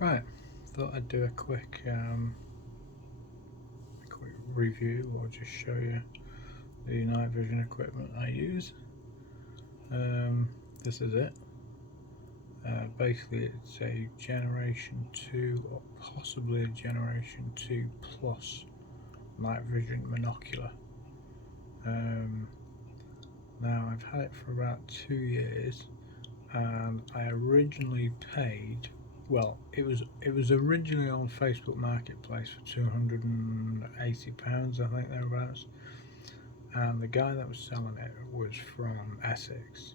Right, thought I'd do a quick review, or just show you the night vision equipment I use. This is it. Basically, it's a Generation 2 or possibly a Generation 2 Plus night vision monocular. Now I've had it for about 2 years, and I originally paid, well, it was originally on Facebook Marketplace for £280, I think, thereabouts. And the guy that was selling it was from Essex.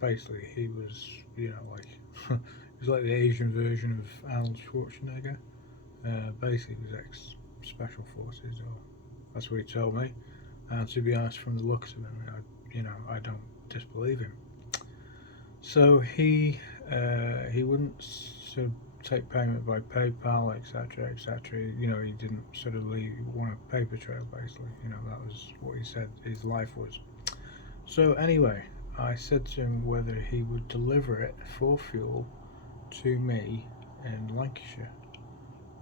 Basically, he was, like he was like the Asian version of Arnold Schwarzenegger. Basically, he was ex-special forces, or that's what he told me. And to be honest, from the looks of him, I don't disbelieve him. So he wouldn't sort of take payment by PayPal, etc., etc. He didn't sort of want a paper trail, basically. That was what he said his life was. So anyway, I said to him whether he would deliver it for fuel to me in Lancashire,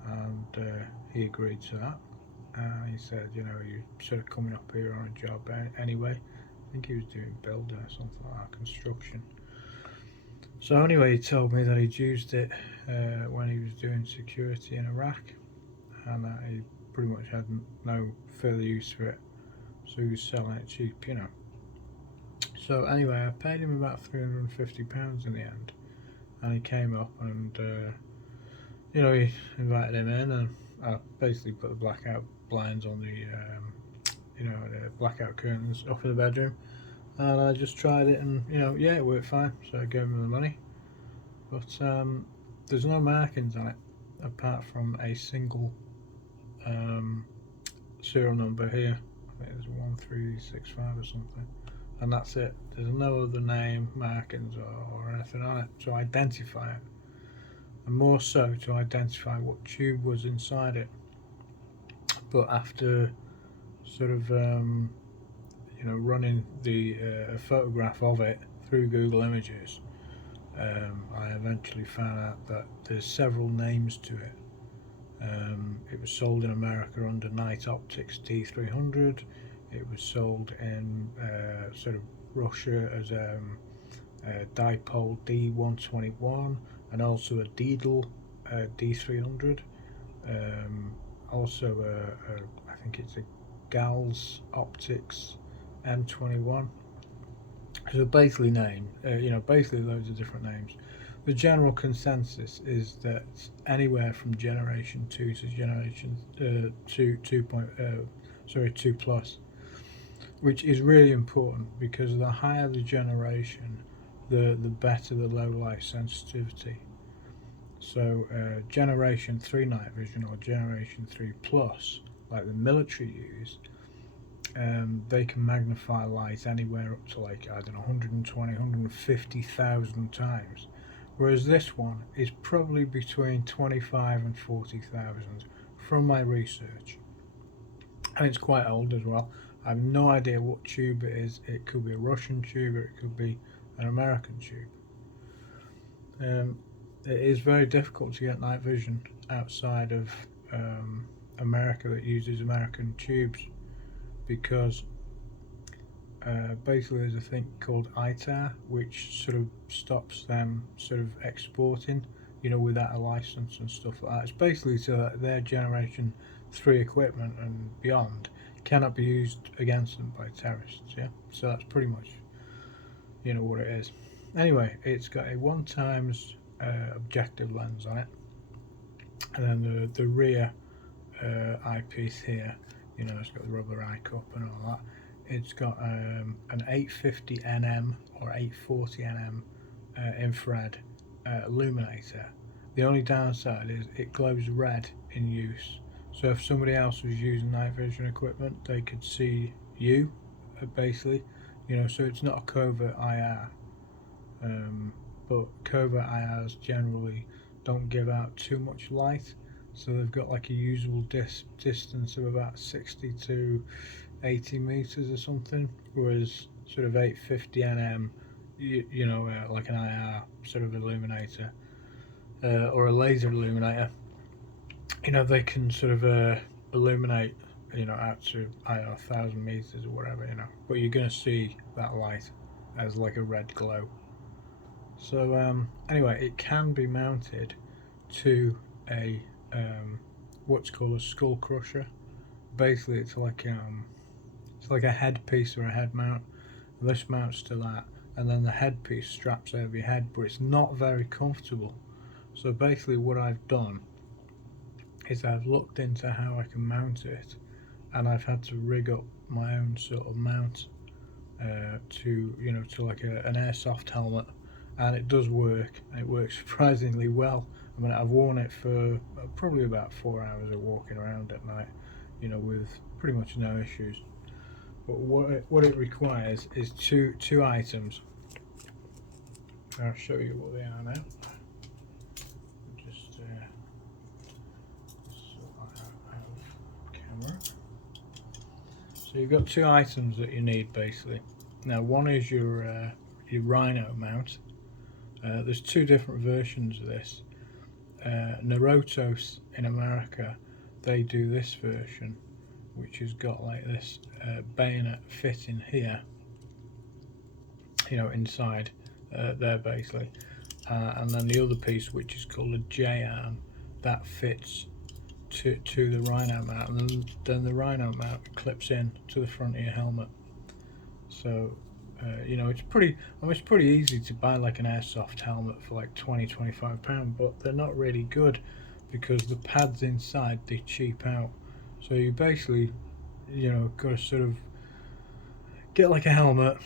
and he agreed to that. He said, you're sort of coming up here on a job anyway. I think he was doing building or something like that, construction. So anyway, he told me that he'd used it when he was doing security in Iraq, and that he pretty much had no further use for it, so he was selling it cheap, So anyway, I paid him about £350 in the end, and he came up and he invited him in, and I basically put the blackout blinds on the the blackout curtains up in the bedroom, and I just tried it, and it worked fine. So I gave him the money, but there's no markings on it apart from a single serial number here. I think it's 1365 or something, and that's it. There's no other name, markings, or anything on it to identify it, and more so to identify what tube was inside it. But after sort of running the photograph of it through Google Images, I eventually found out that there's several names to it. It was sold in America under Night Optics T300. It was sold in sort of Russia as Dipol D121, and also a Dipol D300. Also, I think it's a Gals Optics M21. So basically basically loads of different names. The general consensus is that anywhere from Generation 2 to Generation 2 Plus, which is really important, because the higher the generation, the better the low light sensitivity. So Generation 3 night vision, or Generation 3 Plus, like the military use, they can magnify light anywhere up to 120, 150,000 times, whereas this one is probably between 25 and 40,000 from my research, and it's quite old as well. I have no idea what tube it is. It could be a Russian tube, or it could be an American tube. It is very difficult to get night vision outside of America that uses American tubes, because basically there's a thing called ITAR, which sort of stops them sort of exporting, without a license and stuff like that. It's basically so that their Generation 3 equipment and beyond cannot be used against them by terrorists. So that's pretty much what it is. Anyway, it's got a 1x objective lens on it, and then the rear eyepiece here, it's got the rubber eye cup and all that. It's got an 850 nm or 840 nm infrared illuminator. The only downside is it glows red in use, so if somebody else was using night vision equipment, they could see you, basically, so it's not a covert IR. But covert IRs generally don't give out too much light, so they've got like a usable distance of about 60 to 80 meters or something, whereas sort of 850 nm, like an IR sort of illuminator, or a laser illuminator, you know, they can sort of illuminate, you know, out to, I don't know, 1,000 meters or whatever, you know, but you're going to see that light as like a red glow. So anyway, it can be mounted to a what's called a skull crusher. Basically, it's like a headpiece or a head mount. This mounts to that, and then the headpiece straps over your head, but it's not very comfortable. So basically, what I've done is I've looked into how I can mount it, and I've had to rig up my own sort of mount to, you know, to like an airsoft helmet, and it does work. It works surprisingly well. I mean, I've worn it for probably about 4 hours of walking around at night, you know, with pretty much no issues. But what it requires is two items. I'll show you what they are now. Just sort out of camera. So you've got two items that you need basically. Now, one is your Rhino mount. There's two different versions of this. Naruto in America, they do this version, which has got like this bayonet fitting here, you know, inside there basically, and then the other piece, which is called a J-arm, that fits to the Rhino mount, and then the Rhino mount clips in to the front of your helmet. So you know, it's pretty easy to buy like an airsoft helmet for like £20–25, but they're not really good because the pads inside, they cheap out. So you basically, you know, got to sort of get like a helmet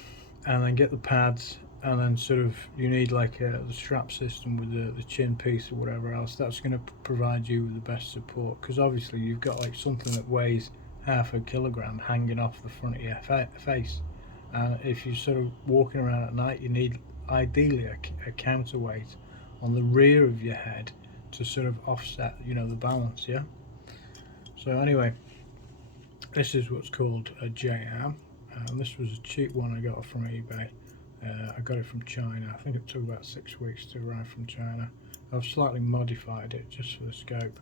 and then get the pads, and then sort of you need like the strap system with the chin piece or whatever else. That's going to provide you with the best support, because obviously you've got like something that weighs half a kilogram hanging off the front of your face. And if you're sort of walking around at night, you need ideally a counterweight on the rear of your head to sort of offset, you know, the balance, yeah? So anyway, this is what's called a J-arm. This was a cheap one I got from eBay. I got it from China. I think it took about 6 weeks to arrive from China. I've slightly modified it just for the scope.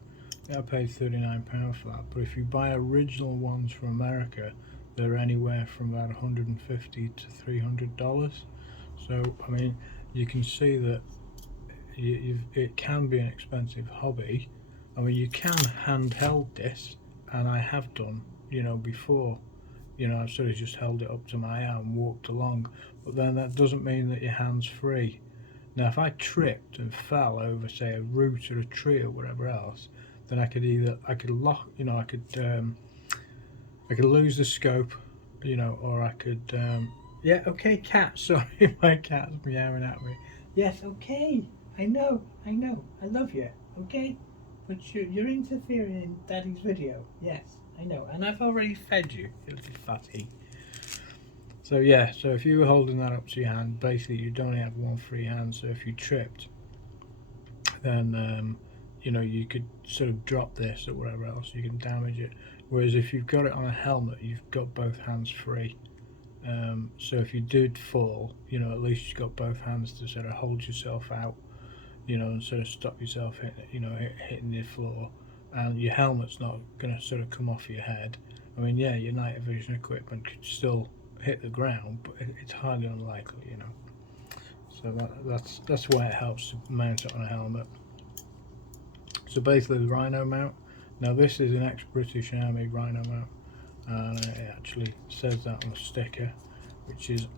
I paid £39 for that, but if you buy original ones from America, they're anywhere from about $150 to $300. So I mean, you can see that it can be an expensive hobby. I mean, you can handheld this, and I have done, you know, before. You know, I've sort of just held it up to my arm and walked along, but then that doesn't mean that your hand's free. Now, if I tripped and fell over, say, a root or a tree or whatever else, then I could lock, you know, I could lose the scope, you know, or I could, yeah, okay, cat, sorry, my cat's meowing at me. Yes, okay, I know, I love you, okay, but you're interfering in Daddy's video, yes, I know, and I've already fed you, you little fatty. So yeah, so if you were holding that up to your hand, basically you'd only have one free hand, so if you tripped, then you know, you could sort of drop this or whatever else, you can damage it. Whereas if you've got it on a helmet, you've got both hands free. So if you did fall, you know, at least you've got both hands to sort of hold yourself out, you know, and sort of stop yourself hitting the floor. And your helmet's not going to sort of come off your head. I mean, yeah, your night vision equipment could still hit the ground, but it's highly unlikely, you know. So that's why it helps to mount it on a helmet. So basically, the Rhino mount. Now this is an ex-British Army Rhino mount, and it actually says that on the sticker, which is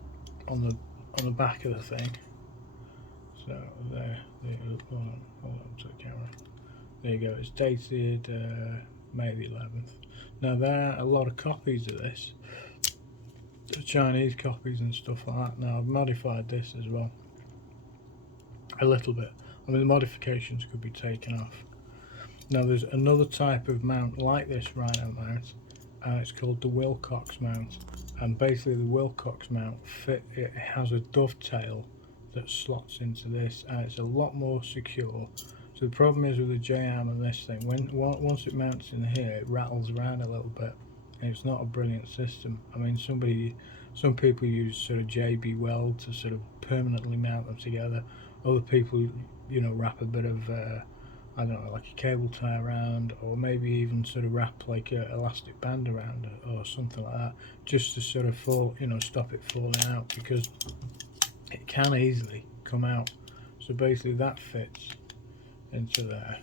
on the back of the thing. So there, hold on to the camera. There you go. It's dated May the 11th. Now there are a lot of copies of this, the Chinese copies and stuff like that. Now I've modified this as well a little bit. I mean, the modifications could be taken off. Now there's another type of mount like this Rhino mount, and it's called the Wilcox mount. And basically the Wilcox mount it has a dovetail that slots into this, and it's a lot more secure. So the problem is with the J-arm and this thing, once it mounts in here, it rattles around a little bit, and it's not a brilliant system. I mean, some people use sort of JB weld to sort of permanently mount them together. Other people, you know, wrap a bit of I don't know, like a cable tie around, or maybe even sort of wrap like a elastic band around it or something like that, just to sort of stop it falling out, because it can easily come out. So basically that fits into there,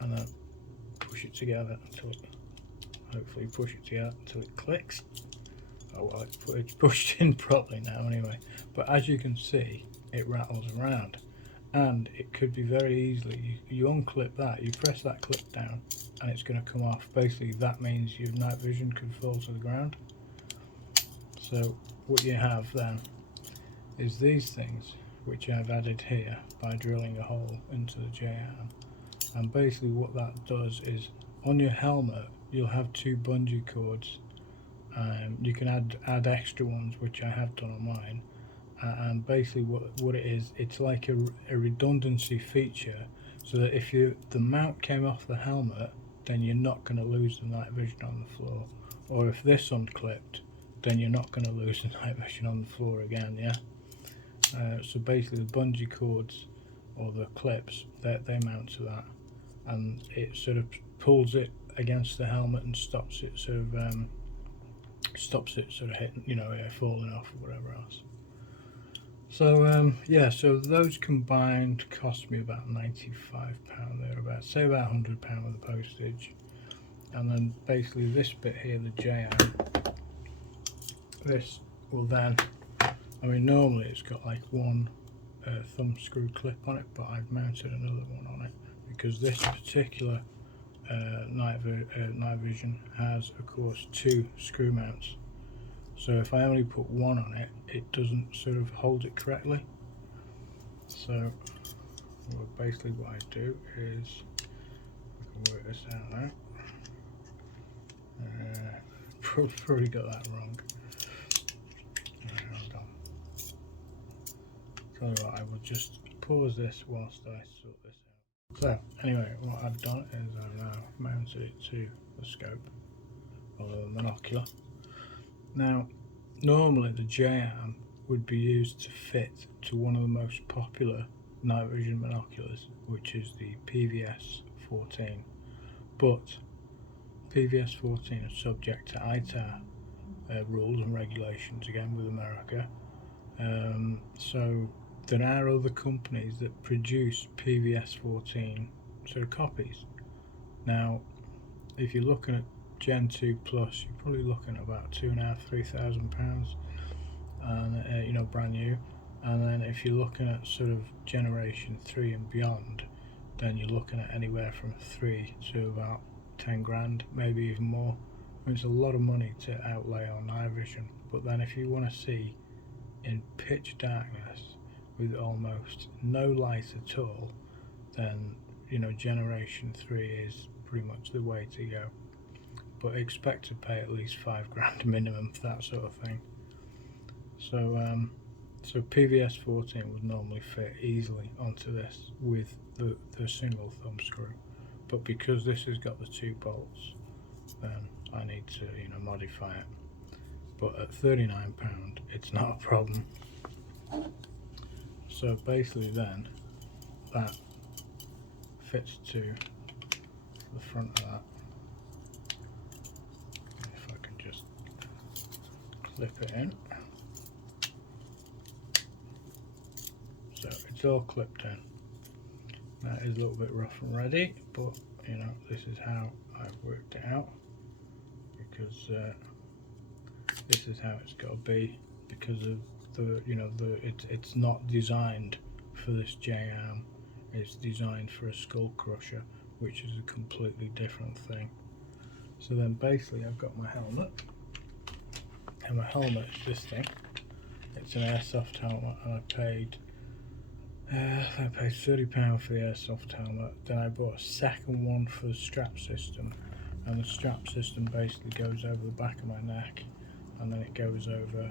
and then push it together until it, hopefully push it together until it clicks. Oh well, it's pushed in properly now anyway, but as you can see, it rattles around. And it could be very easily, you unclip that, you press that clip down and it's going to come off. Basically that means your night vision could fall to the ground. So what you have then is these things, which I've added here by drilling a hole into the J-arm. And basically what that does is, on your helmet you'll have two bungee cords. You can add extra ones, which I have done on mine. And basically what it is, it's like a redundancy feature, so that if the mount came off the helmet, then you're not going to lose the night vision on the floor. Or if this unclipped, then you're not going to lose the night vision on the floor again, yeah? So basically the bungee cords, or the clips, they mount to that, and it sort of pulls it against the helmet and stops it sort of hitting, you know, falling off or whatever else. So yeah, so those combined cost me about £95 there, say about £100 with the postage. And then basically this bit here, the J-arm, this will then, I mean normally it's got like one thumb screw clip on it, but I've mounted another one on it because this particular night vision has, of course, two screw mounts. So if I only put one on it, it doesn't sort of hold it correctly. So well, basically what I do is, I can work this out now. Probably got that wrong. Hold on. Tell you what, I will just pause this whilst I sort this out. So anyway, what I've done is I've now mounted it to the scope, or the monocular. Now, normally the J-arm would be used to fit to one of the most popular night vision binoculars, which is the PVS 14. But PVS 14 is subject to ITAR rules and regulations, again with America. So there are other companies that produce PVS 14 sort of copies. Now, if you're looking at Gen 2 Plus, you're probably looking at about £2,500–3,000, and you know, brand new. And then if you're looking at sort of Generation 3 and beyond, then you're looking at anywhere from 3 to about 10 grand, maybe even more. I mean, it's a lot of money to outlay on night vision. But then if you want to see in pitch darkness with almost no light at all, then, you know, Generation 3 is pretty much the way to go. But expect to pay at least 5 grand minimum for that sort of thing. So so PVS 14 would normally fit easily onto this with the single thumb screw, but because this has got the two bolts, then I need to, you know, modify it. But at £39 it's not a problem. So basically then that fits to the front of that. If I can just clip it in. So it's all clipped in. That is a little bit rough and ready, but you know, this is how I've worked it out, because this is how it's got to be, because of the, you know, it's not designed for this J-arm. It's designed for a skull crusher, which is a completely different thing. So then basically I've got my helmet, and my helmet is this thing. It's an airsoft helmet, and I paid £30 for the airsoft helmet. Then I bought a second one for the strap system, and the strap system basically goes over the back of my neck, and then it goes over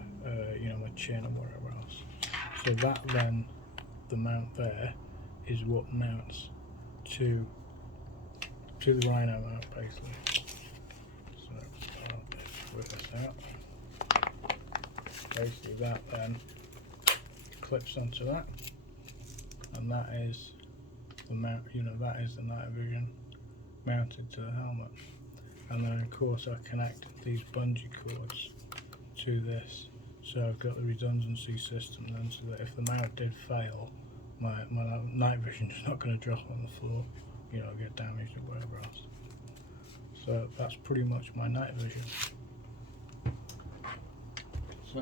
you know, my chin and wherever else. So that then, the mount there, is what mounts to the Rhino mount basically. So let's work this out. Basically that then clips onto that. and that is the mount. That is the night vision mounted to the helmet. And then of course I connect these bungee cords to this, so I've got the redundancy system then, so that if the mount did fail, my night vision is not going to drop on the floor, get damaged or whatever else. So that's pretty much my night vision. So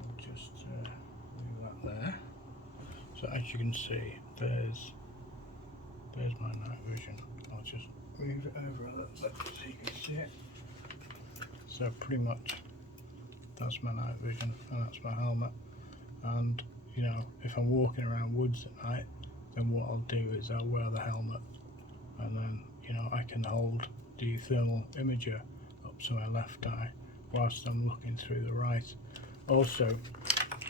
I'll just leave that there. So as you can see, there's my night vision. I'll just move it over a little bit so you can see it. So pretty much that's my night vision, and that's my helmet. And if I'm walking around woods at night, then what I'll do is I'll wear the helmet, and then I can hold the thermal imager up to my left eye whilst I'm looking through the right. Also,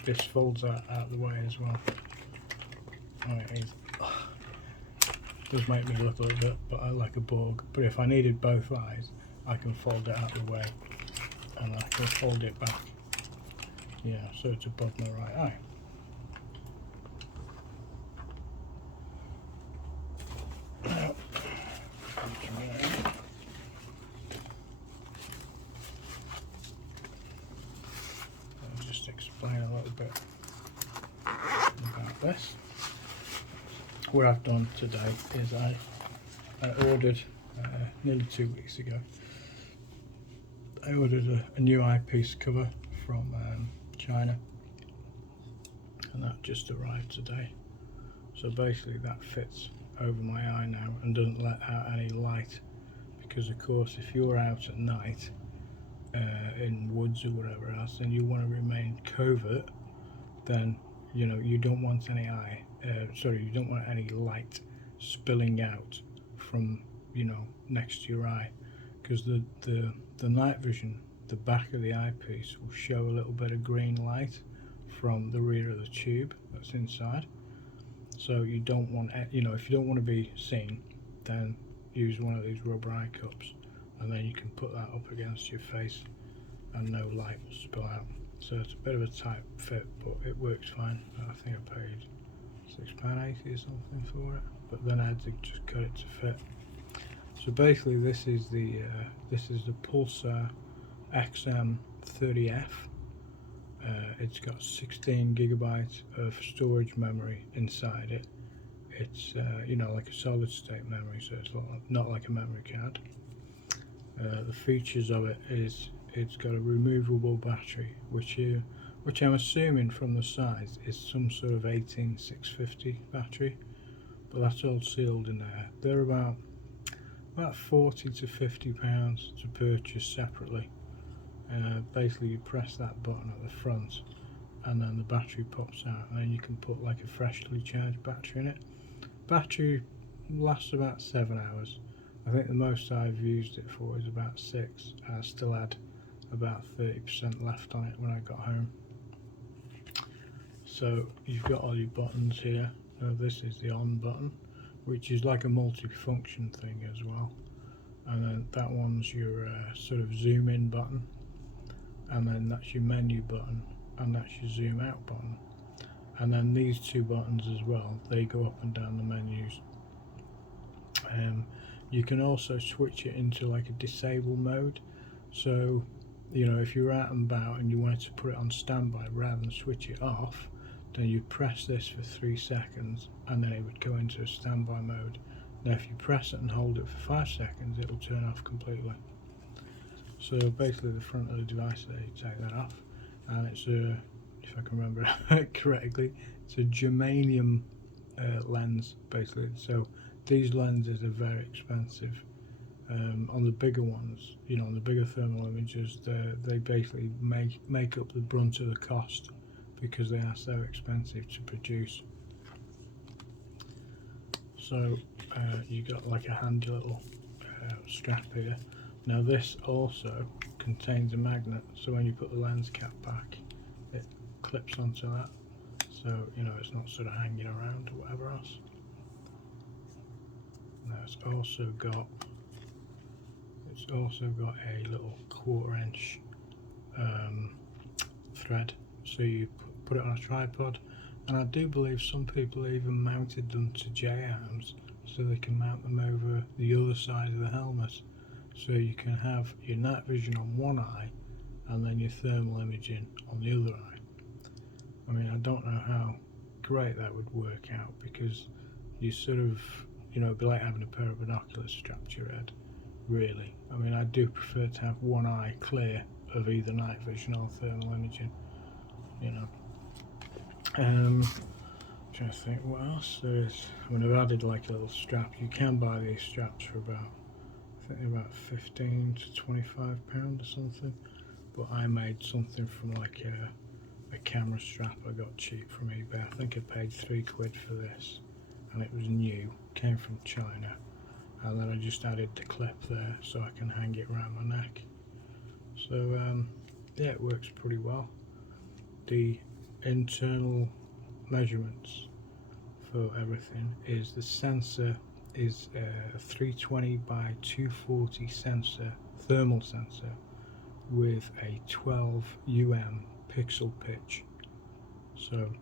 this folds out of the way as well. It does make me look a little bit like a bug, but if I needed both eyes, I can fold it out of the way, and I can fold it back, so it's above my right eye. Now, I'll just explain a little bit about this. What I've done today is I ordered nearly 2 weeks ago. I ordered a new eyepiece cover from China, and that just arrived today. So basically that fits over my eye now and doesn't let out any light, because of course if you're out at night in woods or whatever else, and you want to remain covert, then you don't want any you don't want any light spilling out from next to your eye, because the night vision, the back of the eyepiece, will show a little bit of green light from the rear of the tube that's inside. So you don't want, if you don't want to be seen, then use one of these rubber eye cups, and then you can put that up against your face and no light will spill out. So it's a bit of a tight fit, but it works fine. I think I paid £6.80 or something for it, but then I had to just cut it to fit. So basically this is the Pulsar XM30F. It's got 16 gigabytes of storage memory inside it. It's like a solid state memory, so it's not like a memory card. The features of it is it's got a removable battery, which I'm assuming from the size is some sort of 18650 battery, but that's all sealed in there. They're about £40 to £50 to purchase separately. Basically you press that button at the front and then the battery pops out, and then you can put like a freshly charged battery in it. Battery lasts about 7 hours. I think the most I've used it for is about 6. I still had about 30% left on it when I got home. So you've got all your buttons here. This is the on button, which is like a multi-function thing as well, and then that one's your sort of zoom in button, and then that's your menu button, and that's your zoom out button, and then these two buttons as well, they go up and down the menus. You can also switch it into like a disable mode, so if you're out and about and you wanted to put it on standby rather than switch it off, then you press this for 3 seconds and then it would go into a standby mode. Now if you press it and hold it for 5 seconds, it will turn off completely. So basically the front of the device there, you take that off, and it's a, if I can remember correctly, it's a germanium lens basically. So these lenses are very expensive. On the bigger ones, on the bigger thermal images, they basically make up the brunt of the cost because they are so expensive to produce. So you got like a handy little strap here. Now this also contains a magnet, so when you put the lens cap back, it clips onto that, so it's not sort of hanging around or whatever else. Now it's also got a little 1/4 inch thread, so you put it on a tripod and I do believe some people even mounted them to J-arms so they can mount them over the other side of the helmet, so you can have your night vision on one eye and then your thermal imaging on the other eye. I mean, I don't know how great that would work out, because you sort of, you know, it'd be like having a pair of binoculars strapped to your head, really. I mean, I do prefer to have one eye clear of either night vision or thermal imaging, you know. I'm trying to think what else there is. I mean, I've added like a little strap. You can buy these straps for about, I think about 15 to 25 pounds or something, but I made something from like a camera strap I got cheap from eBay. I think I paid £3 for this, and it was new, came from China, and then I just added the clip there so I can hang it around my neck. So yeah, it works pretty well. The internal measurements for everything is, the sensor is a 320 by 240 sensor, thermal sensor, with a 12 pixel pitch, so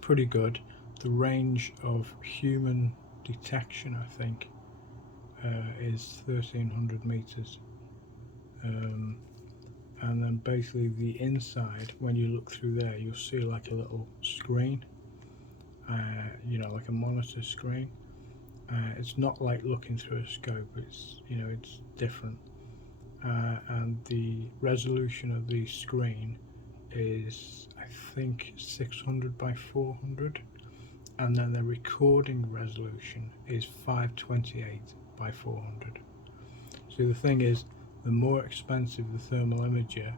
pretty good. The range of human detection, I think, is 1300 meters, and then basically the inside, when you look through there, you'll see like a little screen, you know, like a monitor screen. It's not like looking through a scope, it's, you know, it's different, and the resolution of the screen is, I think, 600 by 400, and then the recording resolution is 528 by 400. So the thing is, the more expensive the thermal imager,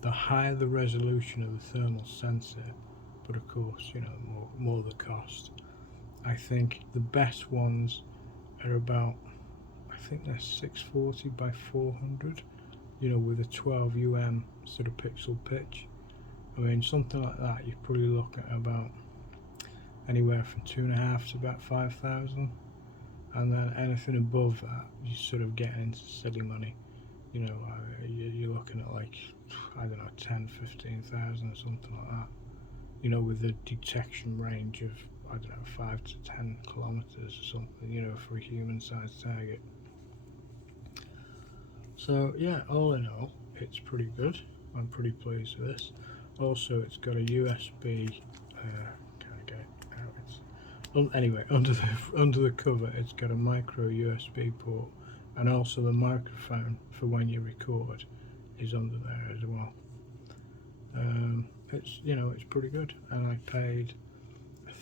the higher the resolution of the thermal sensor, but of course, you know, more the cost. I think the best ones are about, I think they're 640 by 400, you know, with a 12 sort of pixel pitch. I mean, something like that, you probably look at about anywhere from 2.5 to about 5,000, and then anything above that, you sort of get into silly money. You know, you're looking at like, I don't know, 10, 15,000 or something like that. You know, with a detection range of, I don't know, 5 to 10 kilometers or something, you know, for a human-sized target. So yeah, all in all, it's pretty good. I'm pretty pleased with this. Also, it's got a USB. Can I get it out? Anyway, under the cover, it's got a micro USB port, and also the microphone for when you record is under there as well. It's, you know, it's pretty good, and I paid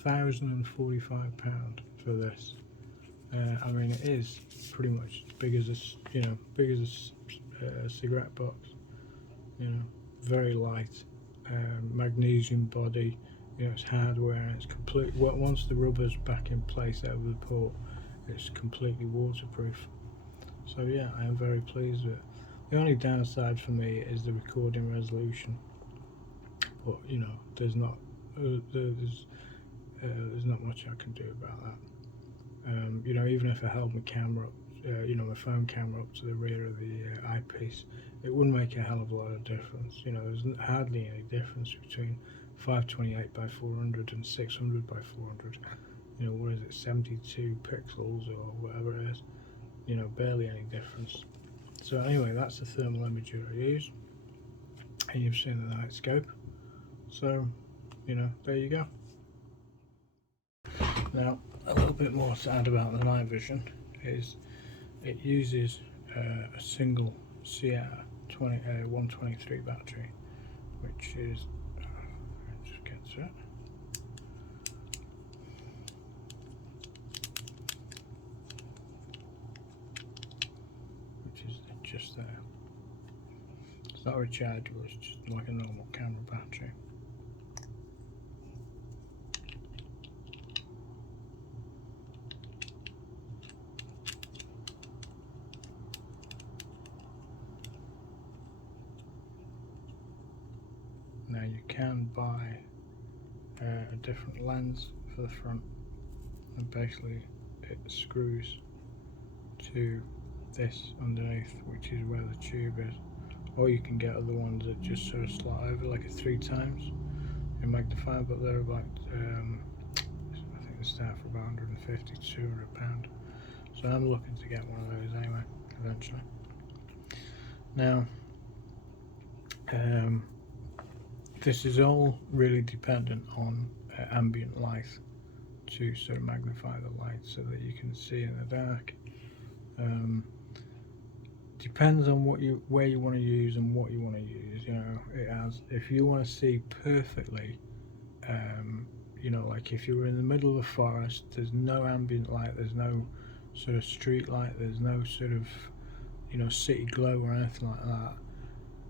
£1,045 for this. I mean, it is pretty much big as a, you know, big as a cigarette box. You know, very light, magnesium body. You know, it's hardware, and it's complete. Well, once the rubber's back in place over the port, it's completely waterproof. So yeah, I am very pleased with it. The only downside for me is the recording resolution, but you know, there's not much I can do about that. You know, even if I held my camera up, you know, my phone camera up to the rear of the eyepiece, it wouldn't make a hell of a lot of difference. You know, there's hardly any difference between 528 by 400 and 600 by 400. You know, what is it, 72 pixels or whatever it is? You know, barely any difference. So anyway, that's the thermal imager I use, and you've seen the night scope. So, you know, there you go. Now, a little bit more to add about the night vision is it uses a single CR123 battery, which is, just get to it, which is just there. It's not rechargeable, it's just like a normal camera battery. Now you can buy a different lens for the front, and basically it screws to this underneath, which is where the tube is, or you can get other ones that just sort of slot over like a 3 times. in magnifier, but they're about I think they start for about 150 to 200 pound. So I'm looking to get one of those anyway, eventually. Now, this is all really dependent on ambient light to sort of magnify the light so that you can see in the dark. Depends on where you want to use and what you want to use. You know, it has. If you want to see perfectly, you know, like if you were in the middle of a forest, there's no ambient light, there's no sort of street light, there's no sort of, you know, city glow or anything like that,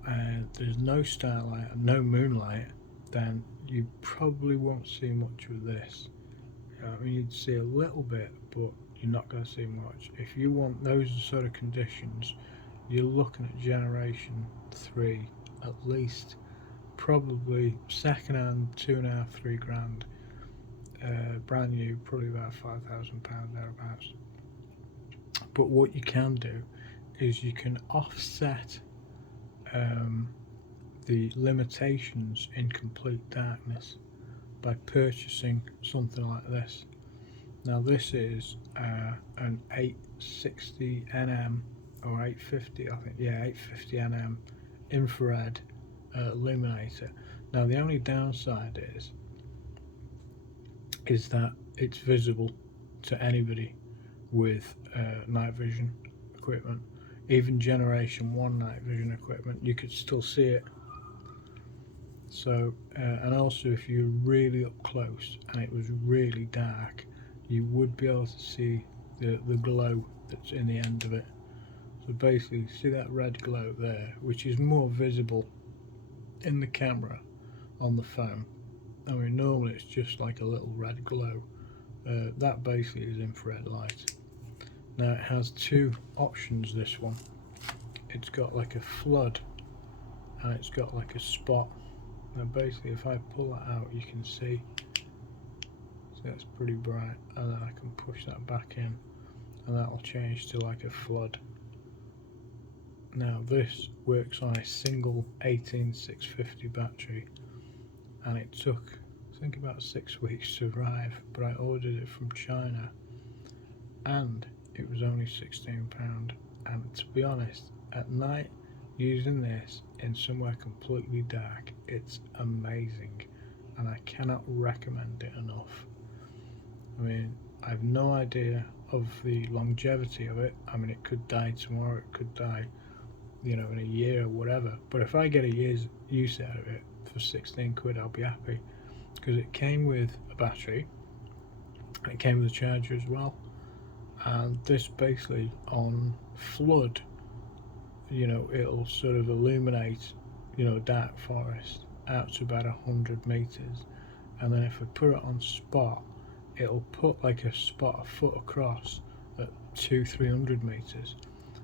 and there's no starlight and no moonlight, then you probably won't see much of this. I mean, you'd see a little bit, but you're not going to see much. If you want those sort of conditions, you're looking at generation 3 at least, probably second hand, 2.5, 3 grand, brand new, probably about £5,000 thereabouts. But what you can do is you can offset the limitations in complete darkness by purchasing something like this. Now this is an 860 nm or 850, I think, yeah, 850 nm infrared illuminator. Now the only downside is that it's visible to anybody with night vision equipment. Even generation 1 night vision equipment, you could still see it. So and also if you're really up close and it was really dark, you would be able to see the glow that's in the end of it. So basically, see that red glow there, which is more visible in the camera on the phone. I mean, normally it's just like a little red glow. That basically is infrared light. Now it has two options, this one. It's got like a flood and it's got like a spot. Now basically if I pull that out, you can see that's pretty bright, and then I can push that back in and that will change to like a flood. Now this works on a single 18650 battery, and it took, I think, about 6 weeks to arrive, but I ordered it from China and it was only £16. And to be honest, at night using this in somewhere completely dark, it's amazing and I cannot recommend it enough. I mean, I have no idea of the longevity of it. I mean, it could die tomorrow, it could die, you know, in a year or whatever, but if I get a year's use out of it for 16 quid, I'll be happy, because it came with a battery and it came with a charger as well. And this basically on flood, you know, it'll sort of illuminate, you know, dark forest out to about 100 meters, and then if I put it on spot, it'll put like a spot a foot across at 200-300 meters.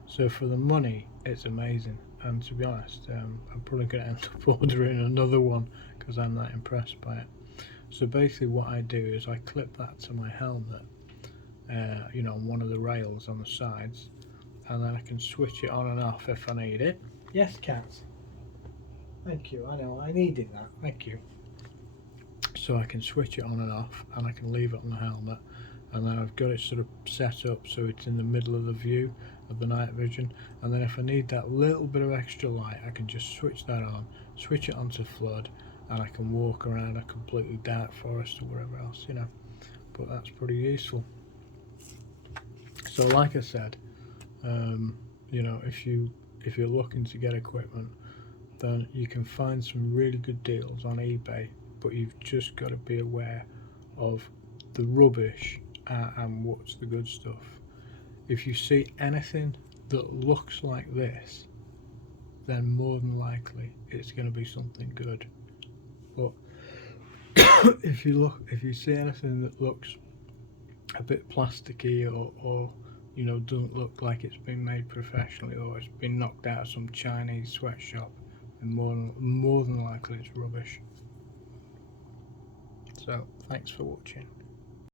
So for the money, it's amazing. And to be honest, I'm probably going to end up ordering another one because I'm that impressed by it. So basically what I do is I clip that to my helmet, you know, on one of the rails on the sides, and then I can switch it on and off if I need it. Yes, cat. Thank you. I know, I needed that. Thank you. So I can switch it on and off, and I can leave it on the helmet, and then I've got it sort of set up so it's in the middle of the view of the night vision, and then if I need that little bit of extra light, I can just switch that on, switch it onto flood, and I can walk around a completely dark forest or wherever else, you know. But that's pretty useful. So like I said, you know, if you're looking to get equipment, then you can find some really good deals on eBay, but you've just got to be aware of the rubbish and what's the good stuff. If you see anything that looks like this, then more than likely it's going to be something good. But if you see anything that looks a bit plasticky or you know, doesn't look like it's been made professionally, or it's been knocked out of some Chinese sweatshop, and more than likely it's rubbish. So thanks for watching.